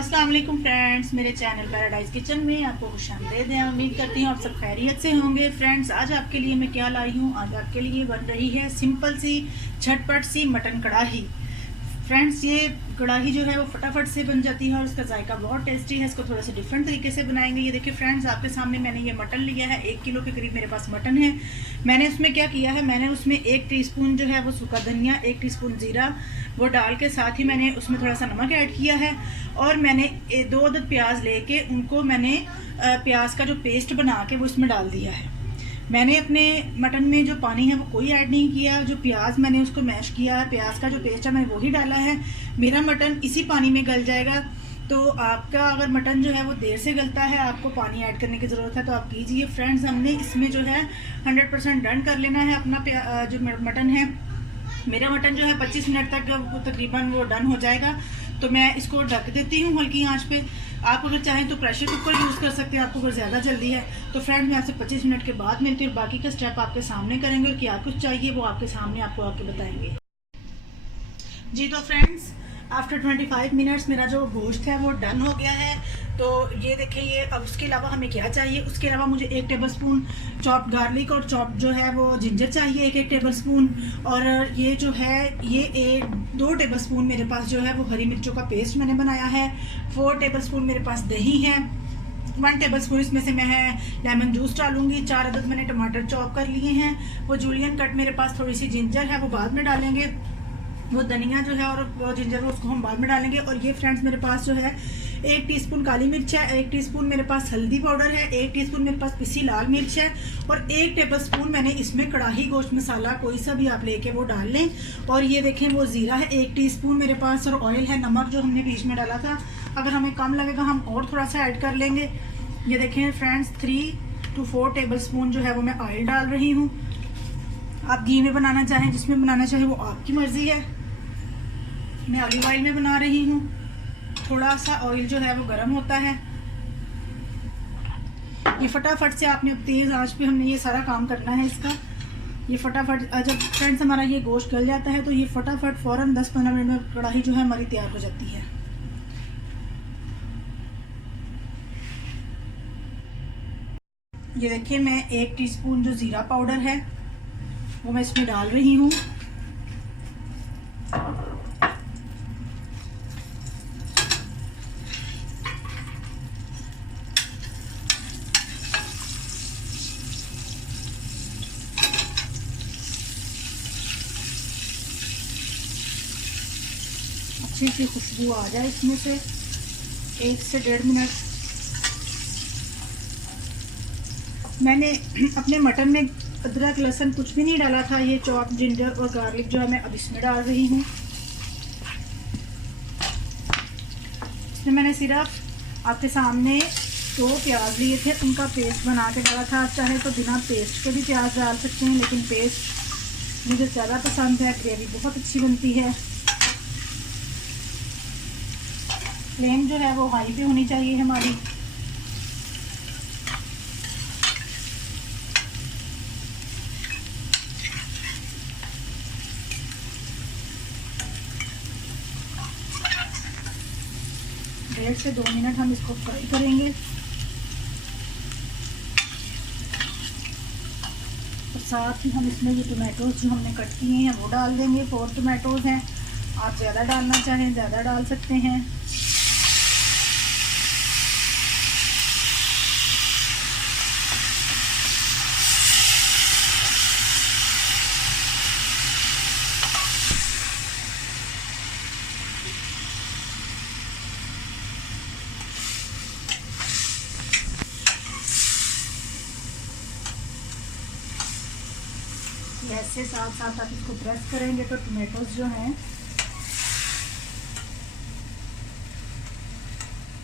अस्सलाम वालेकुम फ्रेंड्स, मेरे चैनल पैराडाइज किचन में आपको खुशामदीद है। उम्मीद करती हूँ आप सब खैरियत से होंगे। फ्रेंड्स, आज आपके लिए मैं क्या लाई हूँ, आज आपके लिए बन रही है सिंपल सी झटपट सी मटन कढ़ाई। फ्रेंड्स, ये कढ़ाई जो है वो फटाफट से बन जाती है और उसका जायका बहुत टेस्टी है। इसको थोड़ा सा डिफरेंट तरीके से बनाएंगे। ये देखिए फ्रेंड्स, आपके सामने मैंने ये मटन लिया है। 1 किलो के करीब मेरे पास मटन है। मैंने उसमें क्या किया है, मैंने उसमें 1 टीस्पून जो है वो सूखा धनिया, 1 टीस्पून जीरा वो डाल के, साथ ही मैंने उसमें थोड़ा सा नमक ऐड किया है। और मैंने 2 अदद प्याज लेके उनको मैंने प्याज का जो पेस्ट बना के वो इसमें डाल दिया है। मैंने अपने मटन में जो पानी है वो कोई ऐड नहीं किया। जो प्याज मैंने उसको मैश किया है, प्याज का जो पेस्ट है मैंने वही डाला है। मेरा मटन इसी पानी में गल जाएगा। तो आपका अगर मटन जो है वो देर से गलता है, आपको पानी ऐड करने की ज़रूरत है तो आप कीजिए। फ्रेंड्स, हमने इसमें जो है 100% डन कर लेना है अपना जो मटन है। मेरा मटन जो है 25 मिनट तक तकरीबन वो डन हो जाएगा। तो मैं इसको ढक देती हूँ हल्की आंच पे। आप अगर चाहें तो प्रेशर कुकर यूज़ कर सकते हैं, आपको अगर ज़्यादा जल्दी है तो। फ्रेंड्स, मैं आपसे 25 मिनट के बाद मिलती हूँ, बाकी का स्टेप आपके सामने करेंगे और क्या कुछ चाहिए वो आपके सामने आपको आके बताएंगे। जी तो फ्रेंड्स, आफ्टर 25 मिनट्स मेरा जो गोश्त है वो डन हो गया है। तो ये देखिए, ये अब उसके अलावा हमें क्या चाहिए, उसके अलावा मुझे 1 टेबलस्पून चॉप गार्लिक और चॉप जो है वो जिंजर चाहिए, 1 टेबलस्पून। और ये जो है ये 2 टेबलस्पून मेरे पास जो है वो हरी मिर्चों का पेस्ट मैंने बनाया है। 4 टेबलस्पून मेरे पास दही है। 1 टेबलस्पून इसमें से मैं लेमन जूस डालूंगी। 4 अदद मैंने टमाटर चॉप कर लिए हैं, वो जूलियन कट। मेरे पास थोड़ी सी जिंजर है, वो बाद में डालेंगे। वो धनिया जो है और वो जिंजर उसको हम बाद में डालेंगे। और ये फ्रेंड्स, मेरे पास जो है 1 टीस्पून काली मिर्च है, 1 टीस्पून मेरे पास हल्दी पाउडर है, 1 टीस्पून मेरे पास पिसी लाल मिर्च है और 1 टेबलस्पून मैंने इसमें कढ़ाई गोश्त मसाला कोई सा भी आप लेके वो डाल लें। और ये देखें, वो ज़ीरा है 1 टीस्पून मेरे पास, और ऑयल है, नमक जो हमने बीच में डाला था। अगर हमें कम लगेगा हम और थोड़ा सा ऐड कर लेंगे। ये देखें फ्रेंड्स, 3 to 4 टेबलस्पून जो है वो मैं ऑयल डाल रही हूँ। आप घी में बनाना चाहें, जिसमें बनाना चाहें वो आपकी मर्ज़ी है। मैं ऑलिव ऑयल में बना रही हूँ। थोड़ा सा ऑयल जो है वो गर्म होता है। ये फटाफट से आपने तेज़ आंच पे हमने ये सारा काम करना है इसका। ये फटाफट जब फ्रेंड्स हमारा ये गोश्त गल जाता है तो ये फटाफट फ़ौरन 10-15 मिनट में कढ़ाई जो है हमारी तैयार हो जाती है। ये देखिए, मैं 1 टीस्पून जो ज़ीरा पाउडर है वो मैं इसमें डाल रही हूँ। अच्छी सी खुशबू आ जाए इसमें से 1 से 1.5 मिनट। मैंने अपने मटन में अदरक लहसुन कुछ भी नहीं डाला था। ये चॉप जिंजर और गार्लिक जो है मैं अब इसमें डाल रही हूँ। इसमें मैंने सिर्फ आपके सामने 2 प्याज लिए थे, उनका पेस्ट बना के डाला था। चाहे तो बिना पेस्ट के भी प्याज डाल सकते हैं, लेकिन पेस्ट मुझे ज़्यादा पसंद है। ग्रेवी बहुत अच्छी बनती है। फ्लेम जो है वो हाई पे होनी चाहिए हमारी। डेढ़ से 2 मिनट हम इसको फ्राई करेंगे। और साथ ही हम इसमें ये टमाटोज जो हमने कट किए हैं वो डाल देंगे। 4 टमाटोज हैं, आप ज़्यादा डालना चाहें ज़्यादा डाल सकते हैं। गैस से साथ साथ आप इसको प्रेस करेंगे तो टमाटोज जो हैं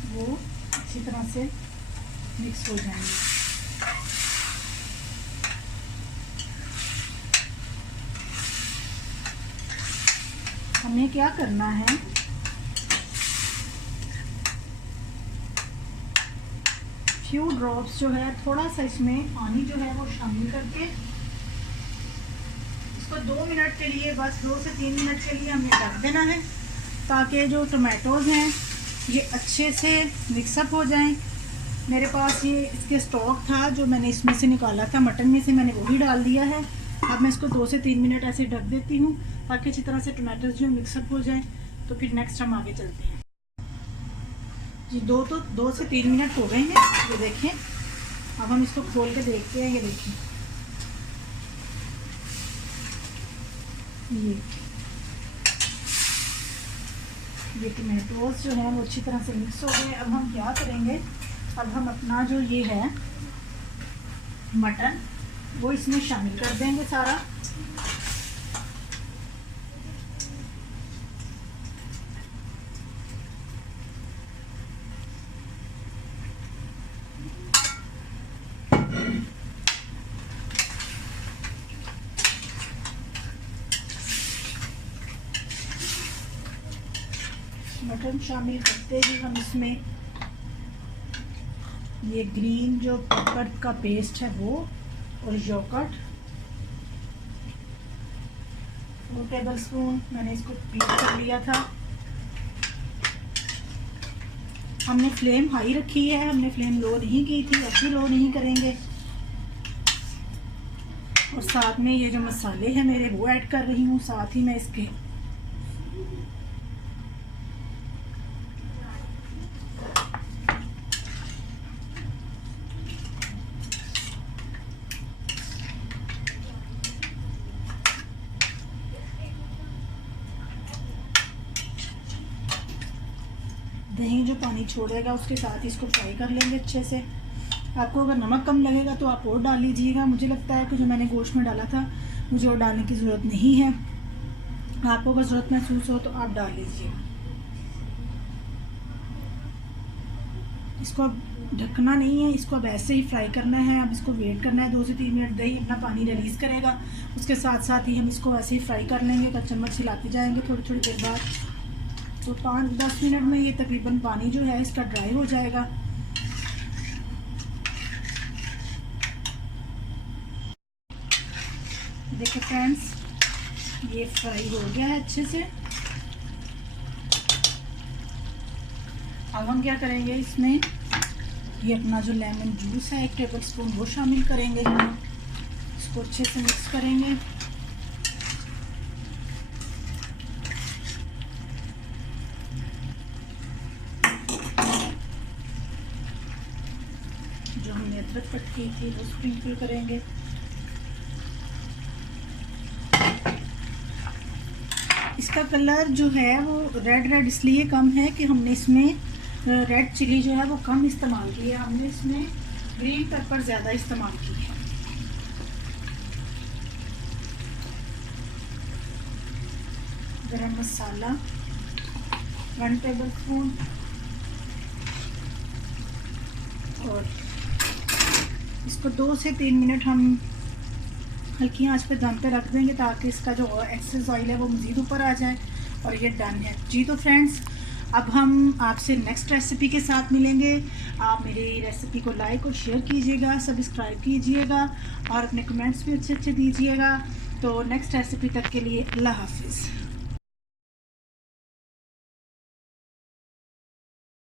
वो अच्छी तरह से मिक्स हो जाएंगे। हमें क्या करना है, फ्यू ड्रॉप्स जो है थोड़ा सा इसमें पानी जो है वो शामिल करके इसको 2 मिनट के लिए, बस 2 से 3 मिनट के लिए हमें ढक देना है, ताकि जो टमाटोज़ हैं ये अच्छे से मिक्सअप हो जाएं। मेरे पास ये इसके स्टॉक था जो मैंने इसमें से निकाला था, मटन में से मैंने वही डाल दिया है। अब मैं इसको 2 से 3 मिनट ऐसे ढक देती हूँ ताकि अच्छी तरह से टमाटर जो मिक्सअप हो जाए। तो फिर नेक्स्ट हम आगे चलते हैं जी। 2 से 3 मिनट हो गए हैं, ये देखें। अब हम इसको खोल के देखते हैं। ये देखिए, ये टमाटोज जो है वो अच्छी तरह से मिक्स हो गए। अब हम क्या करेंगे, अब हम अपना जो ये है मटन वो इसमें शामिल कर देंगे सारा। मटन शामिल करते ही हम इसमें ये ग्रीन जो पेपर का पेस्ट है वो और योगर्ट 4 टेबलस्पून मैंने इसको बीट कर लिया था। हमने फ्लेम हाई रखी है, हमने फ्लेम लो नहीं की थी, अब भी लो नहीं करेंगे। और साथ में ये जो मसाले हैं मेरे वो ऐड कर रही हूँ, साथ ही मैं इसके दही जो पानी छोड़ेगा उसके साथ ही इसको फ्राई कर लेंगे अच्छे से। आपको अगर नमक कम लगेगा तो आप और डाल लीजिएगा। मुझे लगता है कि जो मैंने गोश्त में डाला था मुझे और डालने की ज़रूरत नहीं है। आपको अगर ज़रूरत महसूस हो तो आप डाल लीजिएगा। इसको अब ढकना नहीं है, इसको अब ऐसे ही फ्राई करना है। अब इसको वेट करना है 2 से 3 मिनट। दही अपना पानी रिलीज़ करेगा, उसके साथ साथ ही हम इसको ऐसे ही फ्राई कर लेंगे। का चम्मच हिलाते जाएंगे थोड़ी थोड़ी देर बाद। तो 5-10 मिनट में ये तकरीबन पानी जो है इसका ड्राई हो जाएगा। देखिए फ्रेंड्स, ये फ्राई हो गया है अच्छे से। अब हम क्या करेंगे, इसमें ये अपना जो लेमन जूस है 1 टेबलस्पून वो शामिल करेंगे। इसको अच्छे से मिक्स करेंगे। जो हमने अदरक कट की थी वो स्प्रिंकल करेंगे। इसका कलर जो है वो रेड इसलिए कम है कि हमने इसमें रेड चिली जो है वो कम इस्तेमाल की है, हमने इसमें ग्रीन पेपर ज़्यादा इस्तेमाल की है। गरम मसाला 1 टेबलस्पून और इसको 2 से 3 मिनट हम हल्की आंच पे दम पे रख देंगे ताकि इसका जो एक्सेस ऑयल है वो मज़ीद ऊपर आ जाए। और ये डन है जी। तो फ्रेंड्स, अब हम आपसे नेक्स्ट रेसिपी के साथ मिलेंगे। आप मेरी रेसिपी को लाइक और शेयर कीजिएगा, सब्सक्राइब कीजिएगा और अपने कमेंट्स भी अच्छे अच्छे दीजिएगा। तो नेक्स्ट रेसिपी तक के लिए अल्लाह हाफिज़।